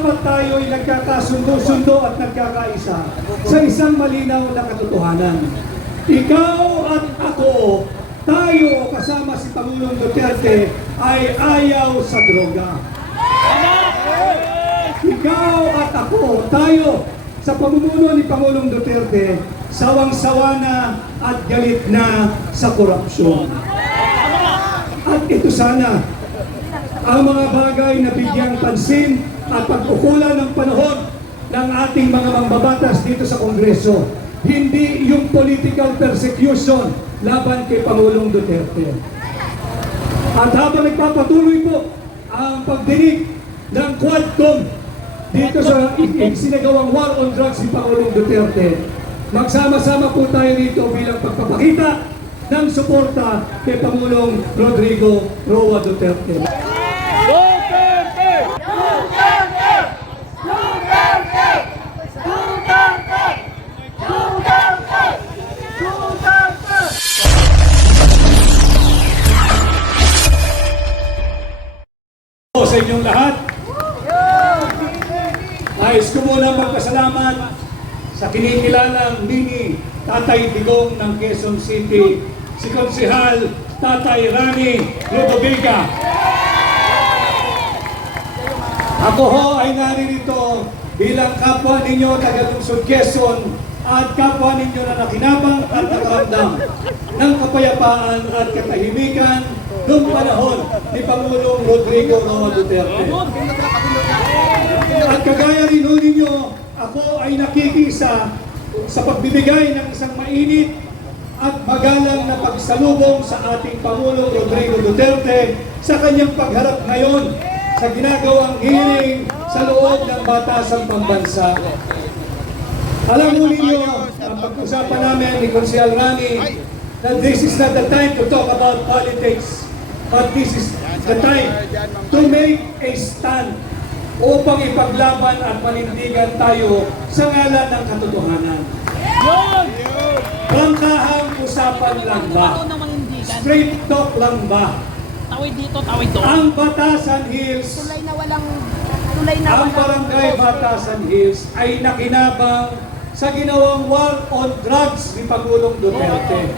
dapat tayo ay nagkakasundo-sundo at nagkakaisa sa isang malinaw na katotohanan. Ikaw at ako, tayo kasama si Pangulong Duterte ay ayaw sa droga. Ikaw at ako, tayo sa pamumuno ni Pangulong Duterte, sawang-sawa na at galit na sa korupsyon. At ito sana, ang mga bagay na bigyang pansin at pagkukulan ng panahon ng ating mga mambabatas dito sa Kongreso. Hindi yung political persecution laban kay Pangulong Duterte. At habang nagpapatuloy po ang pagdinig ng Quadcom dito sa sinagawang war on drugs ni Pangulong Duterte, magsama-sama po tayo dito bilang pagpapakita ng suporta kay Pangulong Rodrigo Roa Duterte. Inyong lahat. Nais ko muna magpasalamat sa kinikilalang mini Tatay Digong ng Quezon City, si Konsihal Tatay Rani Ludovica. Ako ho ay naririto bilang kapwa ninyo taga Lungsod Quezon at kapwa ninyo na nakinabang at nakaramdam ng kapayapaan at katahimikan noong panahon ni Pangulong Rodrigo Roa Duterte. At kagaya rin ho ninyo, ako ay nakikisa sa pagbibigay ng isang mainit at magalang na pagsalubong sa ating Pangulong Rodrigo Duterte sa kanyang pagharap ngayon sa ginagawang hearing sa loob ng Batasang Pambansa. Alam mo ninyo, ang pag-usapan namin ni Consial Rani, that this is not the time to talk about politics, but this is the time to make a stand upang ipaglaban at panindigan tayo sa ngalan ng katotohanan. Prangkahang usapan lang ba? Straight talk lang ba? Tawid dito, tawid doon. Ang Batasan Hills Tulay na walang tulay na Ang walang Barangay Batasan Hills ay nakinabang sa ginawang war on drugs ni Pangulong Duterte.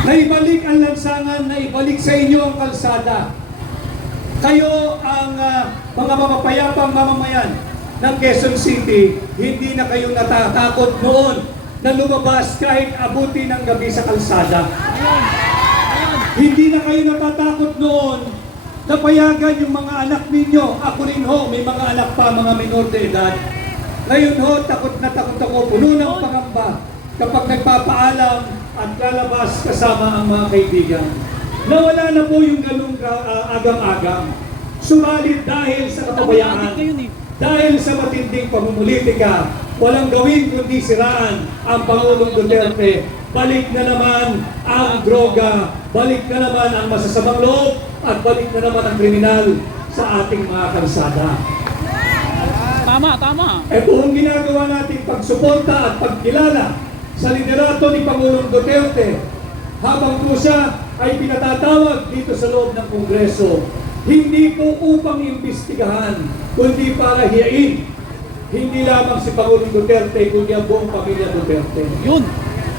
Naibalik ang lansangan, naibalik sa inyo ang kalsada. Kayo ang ah, mga mapapayapang mamamayan ng Quezon City, hindi na kayo natatakot noon na lumabas kahit abuti ng gabi sa kalsada. Hindi na kayo natatakot noon na payagan yung mga anak ninyo. Ako rin ho, may mga anak pa, mga minor de edad. Ngayon ho, takot na takot ako, puno ng pangamba kapag nagpapaalam at lalabas kasama ang mga kaibigan. Nawala na po yung ganung ah, agam-agam. Subalit dahil sa ni. dahil sa matinding pamumulitika, walang gawin kundi siraan ang Pangulong Duterte. Balik na naman ang droga, balik na naman ang masasamang loob, at balik na naman ang kriminal sa ating mga kalsada. Tama, tama. Ito ang ginagawa nating pagsuporta at pagkilala sa liderato ni Pangulong Duterte habang po siya ay pinatatawag dito sa loob ng Kongreso. Hindi po upang imbestigahan, kundi para hiyain. Hindi lamang si Pangulong Duterte, kundi ang buong pamilya Duterte. Yun.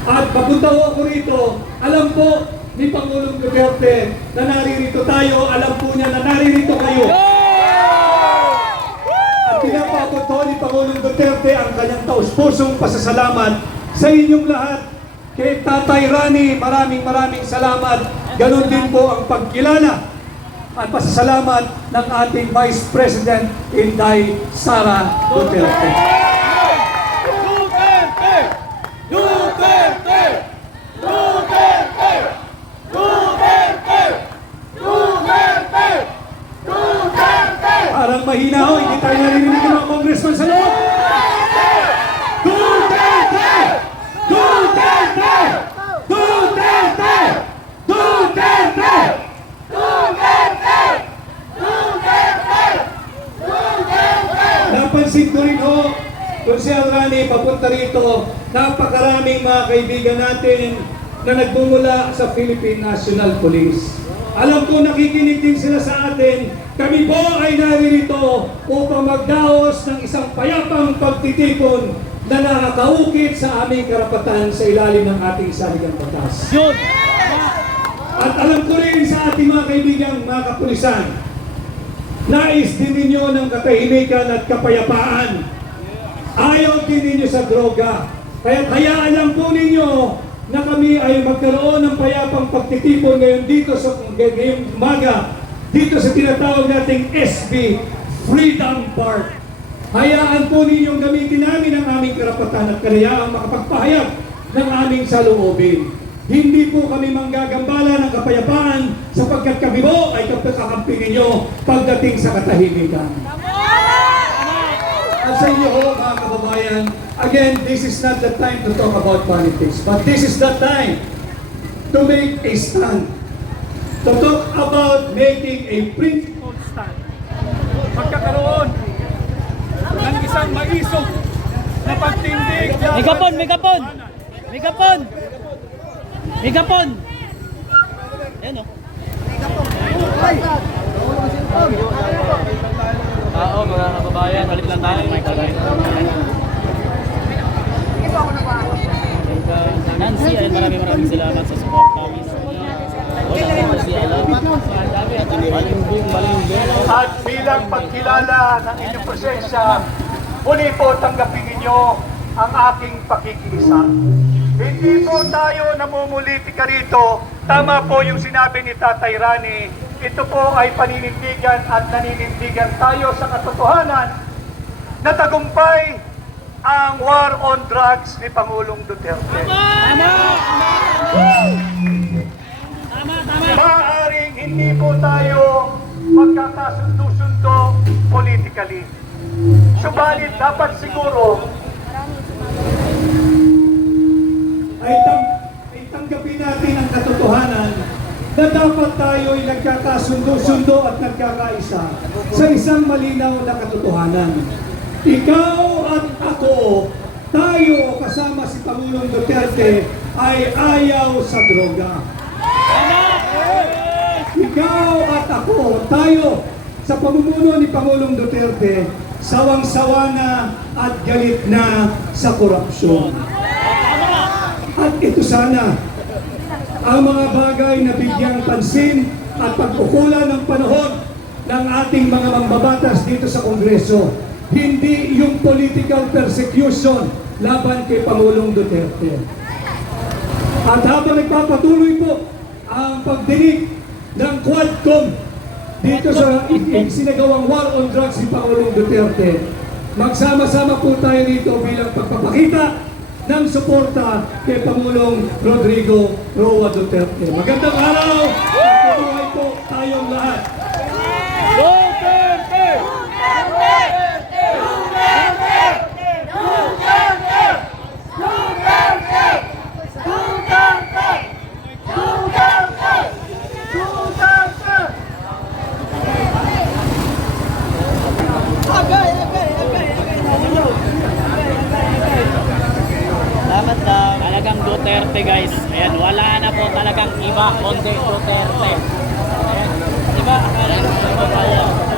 At papunta ho ako rito, alam po ni Pangulong Duterte na naririto tayo, alam po niya na naririto kayo. At pinapabot ho ni Pangulong Duterte ang kanyang taus-pusong pasasalamat sa inyong lahat. Kay Tatay Rani, maraming maraming salamat. Ganon din po ang pagkilala at pasasalamat ng ating Vice President Inday Sara Duterte. Duterte! Duterte! Duterte! Duterte! Duterte! Duterte! Parang mahina ho, hindi tayo naririnig ng mga congressman sa loob. Duterte! Duterte! Duterte! Duterte! Napansin ko rin ho, kung si Alrani papunta rito, napakaraming mga kaibigan natin na nagmumula sa Philippine National Police. Alam ko nakikinig din sila sa atin. Kami po ay naririto upang magdaos ng isang payapang pagtitipon na nakakaukit sa aming karapatan sa ilalim ng ating saligang batas. Yun! At alam ko rin sa ating mga kaibigan, mga kapulisan, nais din ninyo ng katahimikan at kapayapaan. Ayaw din ninyo sa droga. Kaya kaya alam po ninyo na kami ay magkaroon ng payapang pagtitipon ngayon dito sa ngayong umaga, dito sa tinatawag nating SB Freedom Park. Hayaan po ninyong gamitin namin ang aming karapatan at kanayaang makapagpahayag ng aming saloobin. Hindi po kami manggagambala ng kapayapaan sapagkat kami po ay kakampi ninyo pagdating sa katahimikan. At sa inyo ho, mga kababayan, again, this is not the time to talk about politics, but this is the time to make a stand. To talk about making a principled stand. Pagkakaroon ng isang maisog na pagtindig Megapon! Megapon! Megapon! Megapon! Ayan o. Oo, mga kababayan, balik lang tayo. Nancy, ay maraming maraming salamat sa support namin. At bilang pagkilala ng inyong presensya, muli po tanggapin ninyo ang aking pakikiisa. Hindi po tayo namumulitika rito. Tama po yung sinabi ni Tatay Rani. Ito po ay paninindigan at naninindigan tayo sa katotohanan na tagumpay ang war on drugs ni Pangulong Duterte. Maaaring hindi po tayo magkakasundo-sundo politically. Subalit dapat siguro ay, tang ay tanggapin natin ang katotohanan na dapat tayo ay nagkakasundo-sundo at nagkakaisa sa isang malinaw na katotohanan. Ikaw at ako, tayo kasama si Pangulong Duterte ay ayaw sa droga. Ikaw at ako, tayo, sa pamumuno ni Pangulong Duterte, sawang-sawa na at galit na sa korupsyon. At ito sana, ang mga bagay na bigyang pansin at pagkukulan ng panahon ng ating mga mambabatas dito sa Kongreso. Hindi yung political persecution laban kay Pangulong Duterte. At habang nagpapatuloy po ang pagdinig ng Quadcom dito sa sinagawang war on drugs ni Pangulong Duterte, magsama-sama po tayo dito bilang pagpapakita ng suporta kay Pangulong Rodrigo Roa Duterte. Magandang araw at mabuhay po tayong lahat. Duterte! Salamat daw. Talagang Duterte guys. Ayan, wala na po talagang iba kundi Duterte. Ayan. Diba? Akala ko sa iba tayo.